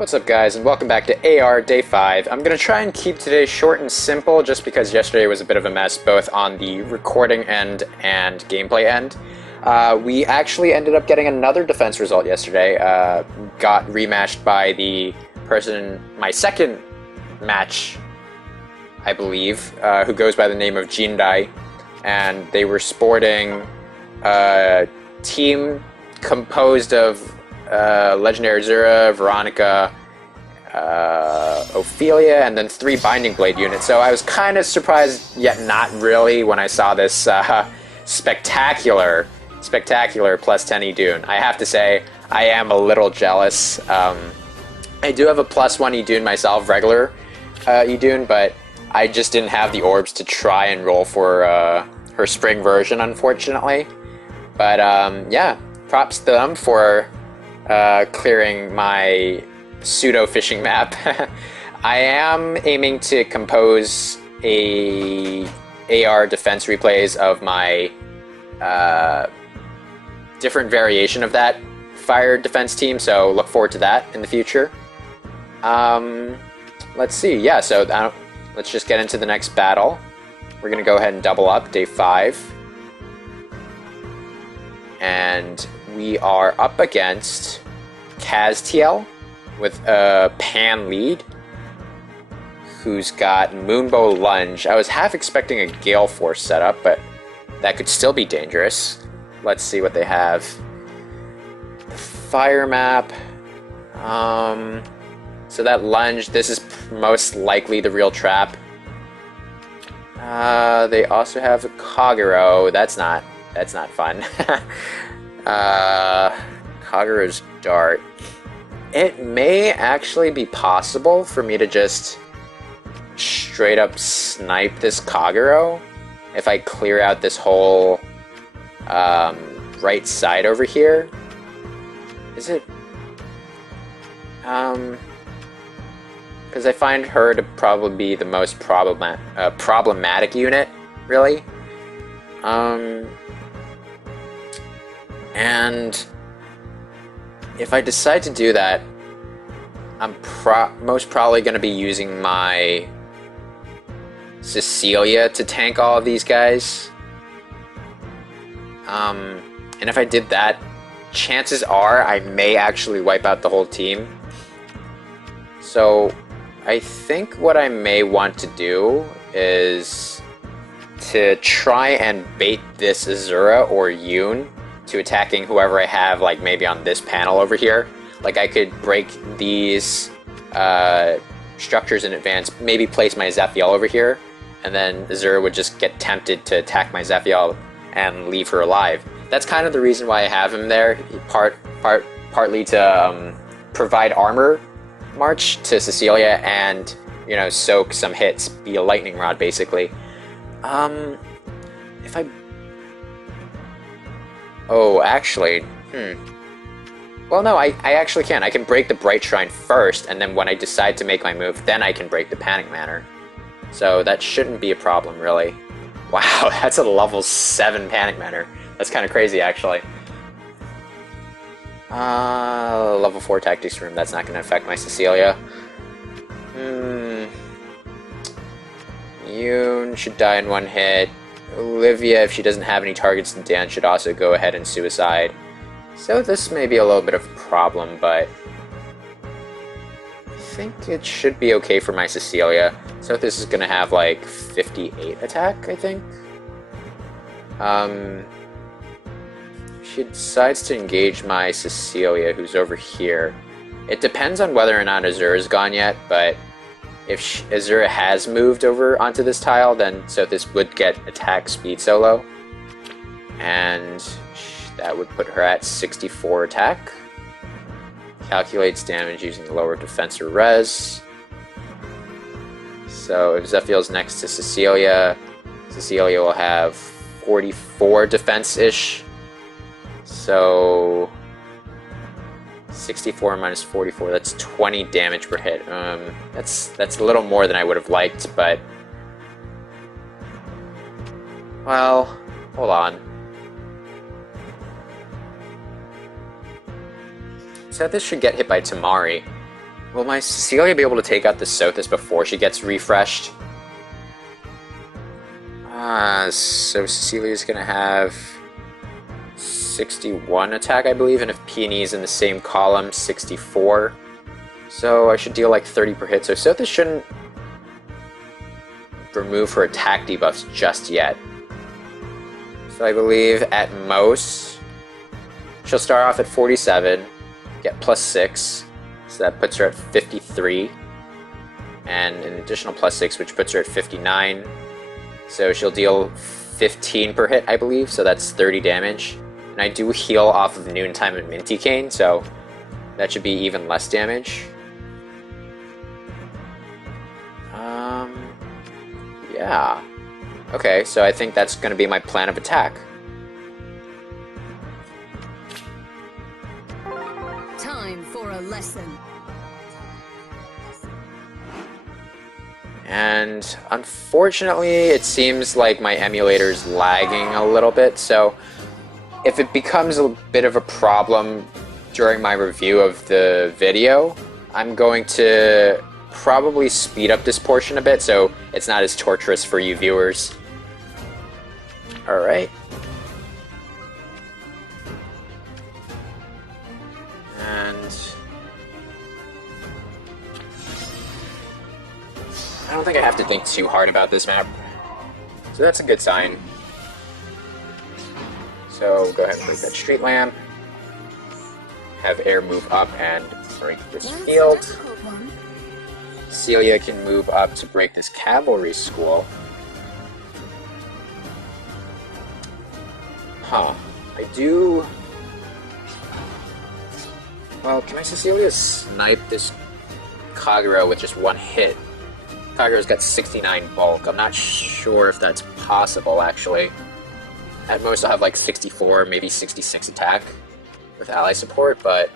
What's up guys, and welcome back to AR Day 5. I'm going to try and keep today short and simple just because yesterday was a bit of a mess both on the recording end and gameplay end. We actually ended up getting another defense result yesterday. Got rematched by the person, my second match, I believe, who goes by the name of Jindai. And they were sporting a team composed of Legendary Azura, Veronica, Ophelia, and then 3 Binding Blade units. So I was kind of surprised, yet not really, when I saw this spectacular plus 10 Idun. I have to say, I am a little jealous. I do have a plus 1 Idun myself, regular Idun, but I just didn't have the orbs to try and roll for her spring version, unfortunately. But yeah, props to them for clearing my pseudo fishing map. I am aiming to compose a AR defense replays of my different variation of that fire defense team, so look forward to that in the future. Let's see, yeah, so let's just get into the next battle. We're gonna go ahead and double up day 5. And we are up against Castiel with a Pan lead, who's got Moonbow Lunge. I was half expecting a Gale Force setup, but that could still be dangerous. Let's see what they have. The fire map. So that Lunge, this is most likely the real trap. They also have a Kagero. That's not fun. Kagero's Dart. It may actually be possible for me to just straight up snipe this Kagero if I clear out this whole right side over here. Is it? Because I find her to probably be the most problematic unit, really. And if I decide to do that, I'm most probably going to be using my Cecilia to tank all of these guys. And if I did that, chances are I may actually wipe out the whole team. So I think what I may want to do is to try and bait this Azura or Yoon to attacking whoever I have, like maybe on this panel over here. Like I could break these structures in advance, maybe place my Zephiel over here, and then Azura would just get tempted to attack my Zephiel and leave her alive. That's kind of the reason why I have him there, partly to provide armor march to Cecilia and, you know, soak some hits, be a lightning rod basically. If I... Oh, actually, well, no, I actually can. I can break the Bright Shrine first, and then when I decide to make my move, then I can break the Panic Manor. So that shouldn't be a problem, really. Wow, that's a level 7 Panic Manor. That's kind of crazy, actually. Level 4 Tactics Room, that's not going to affect my Cecilia. Yoon should die in 1 hit. Olivia, if she doesn't have any targets to dance, should also go ahead and suicide. So this may be a little bit of a problem, but I think it should be okay for my Cecilia. So this is going to have like 58 attack, I think. She decides to engage my Cecilia, who's over here. It depends on whether or not Azura's gone yet, but if Azura has moved over onto this tile, then Sothis would get attack speed solo. And that would put her at 64 attack. Calculates damage using the lower defense or res. So if Zephiel's next to Cecilia, Cecilia will have 44 defense-ish. So 64 minus 44, that's 20 damage per hit. That's a little more than I would have liked, but... Well, hold on. So this should get hit by Tamari. Will my Cecilia be able to take out the Sothis before she gets refreshed? So Cecilia's gonna have 61 attack, I believe, and if Peony's in the same column, 64. So I should deal like 30 per hit, so Sothis shouldn't remove her attack debuffs just yet. So I believe at most, she'll start off at 47, get plus 6, so that puts her at 53, and an additional plus 6, which puts her at 59. So she'll deal 15 per hit, I believe, so that's 30 damage. And I do heal off of Noontime and Minty Cane, so that should be even less damage. Yeah. Okay, so I think that's going to be my plan of attack. Time for a lesson. And unfortunately, it seems like my emulator's lagging a little bit, so if it becomes a bit of a problem during my review of the video, I'm going to probably speed up this portion a bit so it's not as torturous for you viewers. Alright. And I don't think I have to think too hard about this map. So that's a good sign. So go ahead and break that street lamp. Have air move up and break this field. Celia can move up to break this cavalry school. Huh. I do... Well, can I Cecilia snipe this Kagero with just one hit? Kagero's got 69 bulk. I'm not sure if that's possible, actually. At most I'll have like 64, maybe 66 attack with ally support, but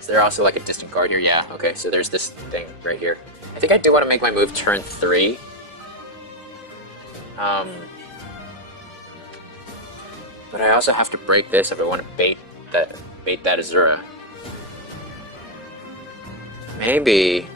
is there also like a distant guard here? Yeah, okay, so there's this thing right here. I think I do want to make my move turn 3. But I also have to break this if I want to bait that Azura. Maybe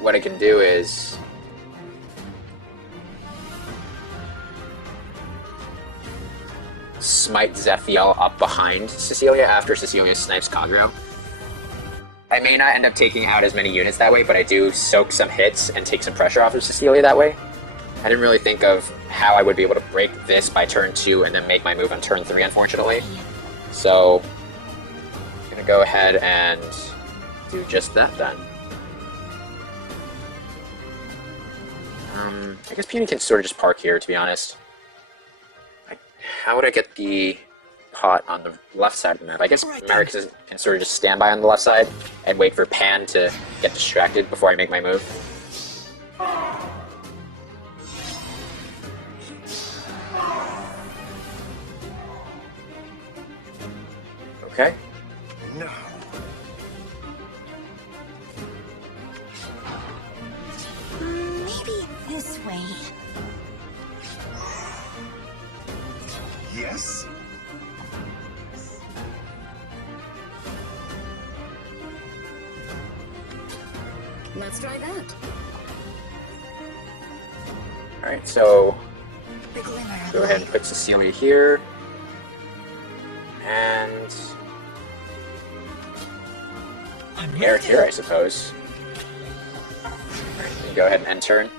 what I can do is smite Zephiel up behind Cecilia after Cecilia snipes Kagero. I may not end up taking out as many units that way, but I do soak some hits and take some pressure off of Cecilia that way. I didn't really think of how I would be able to break this by turn 2 and then make my move on turn 3, unfortunately. So, I'm going to go ahead and do just that then. I guess Peony can sort of just park here, to be honest. How would I get the pot on the left side of the map? I guess Marix can sort of just stand by on the left side and wait for Pan to get distracted before I make my move. Okay. No. Maybe this way. Yes? Let's try that. Alright, so go ahead and put Cecilia here. And Air here, I suppose. Alright, go ahead and end turn.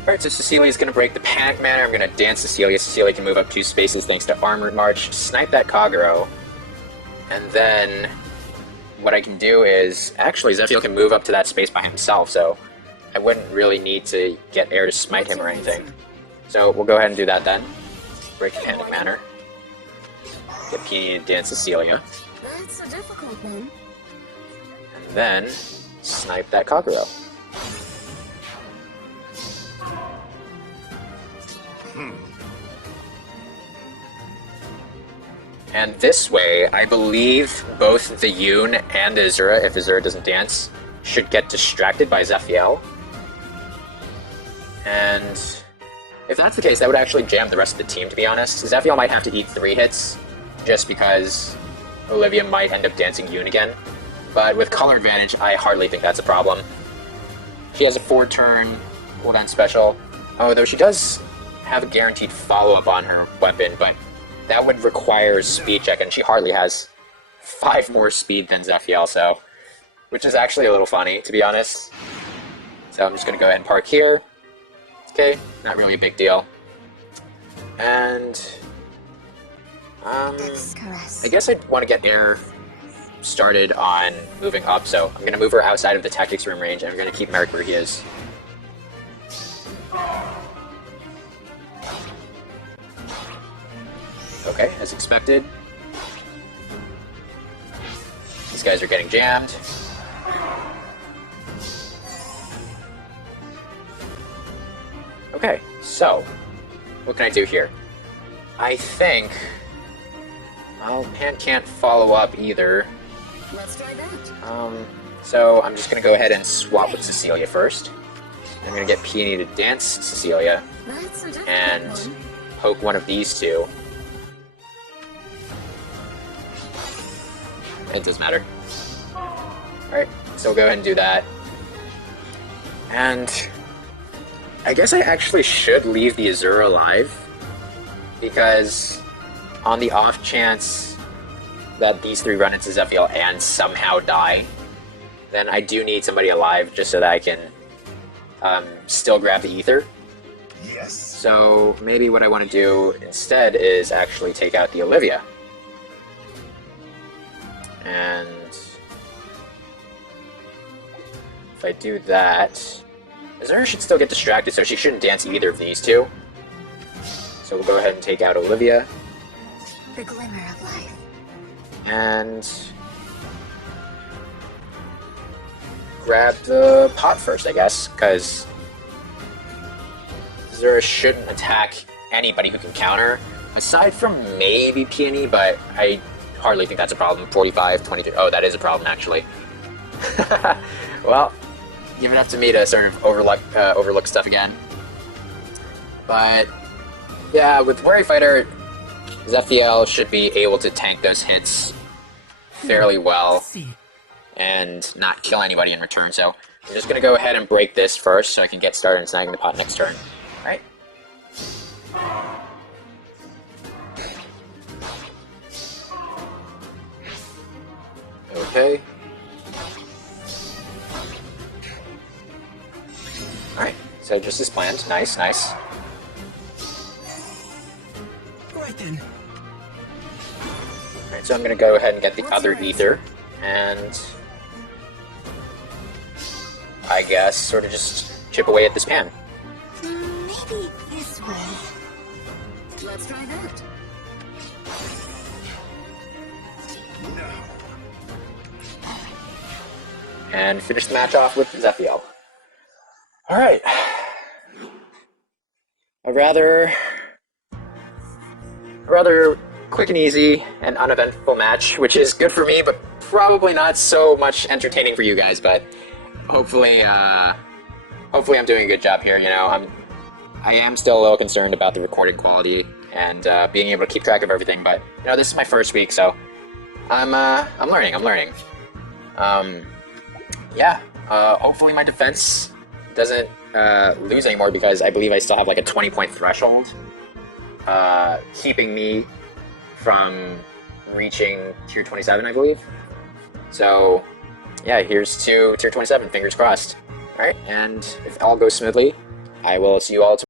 Alright, so Cecilia's going to break the Panic Manor. I'm going to dance Cecilia. Cecilia can move up 2 spaces thanks to Armored March. Snipe that Kagero. And then what I can do is... Actually, Zephiel can move up to that space by himself, so I wouldn't really need to get Air to smite him or anything. So we'll go ahead and do that then. Break the Panic Manor. Get Peony to dance Cecilia. That's a difficult one. And then snipe that Kagero. And this way, I believe both the Yoon and the Azura, if Azura doesn't dance, should get distracted by Zephiel. And if that's the case, that would actually jam the rest of the team, to be honest. Zephiel might have to eat 3 hits, just because Olivia might end up dancing Yoon again. But with color advantage, I hardly think that's a problem. She has a 4-turn cooldown special. Oh, though she does have a guaranteed follow-up on her weapon, but that would require speed check, and she hardly has 5 more speed than Zephiel, so... which is actually a little funny, to be honest. So I'm just going to go ahead and park here. Okay, not really a big deal. And... I guess I'd want to get Air started on moving up, so I'm going to move her outside of the tactics room range, and I'm going to keep Merrick where he is. Okay, as expected. These guys are getting jammed. Okay, so, what can I do here? I think... well, Pan can't follow up either. Let's try that. So I'm just gonna go ahead and swap with Cecilia first. I'm gonna get Peony to dance Cecilia, That's a difficult and one. poke one of these two. It doesn't matter. Alright, so we'll go ahead and do that. And I guess I actually should leave the Azura alive, because on the off chance that these 3 run into Zephiel and somehow die, then I do need somebody alive just so that I can still grab the Aether. Yes. So maybe what I want to do instead is actually take out the Olivia. And if I do that, Azura should still get distracted, so she shouldn't dance either of these two. So we'll go ahead and take out Olivia. The glimmer of life. And grab the pot first, I guess, because Azura shouldn't attack anybody who can counter, aside from maybe Peony, but I hardly think that's a problem. 45, 23. Oh, that is a problem, actually. Well, give it up to me to sort of overlook stuff again. But yeah, with Worry Fighter, Zephiel should be able to tank those hits fairly well and not kill anybody in return. So I'm just going to go ahead and break this first so I can get started on snagging the pot next turn. Alright. Okay. Alright, so just as planned. Nice, nice. Right then. Alright, so I'm gonna go ahead and get the other Aether, and I guess sort of just chip away at this pan. Maybe this way. Let's try that. And finish the match off with Zephiel. Alright. A rather quick and easy and uneventful match, which is good for me, but probably not so much entertaining for you guys, but hopefully I'm doing a good job here, you know. I am still a little concerned about the recording quality and being able to keep track of everything, but you know, this is my first week, so I'm learning. Yeah, hopefully my defense doesn't lose anymore, because I believe I still have like a 20-point threshold, keeping me from reaching tier 27, I believe. So yeah, here's to tier 27, fingers crossed. Alright, and if all goes smoothly, I will see you all tomorrow.